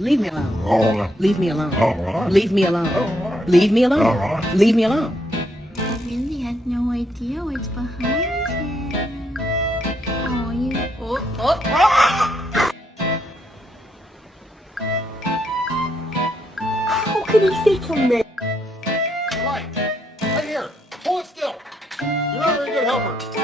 Leave me alone. All right. Leave me alone. All right. Leave me alone. All right. Leave me alone. All right. Leave me alone. I really had no idea what's behind him. Oh, you. How can he say to me? Right. Right here. Hold it still. You're not a very good helper.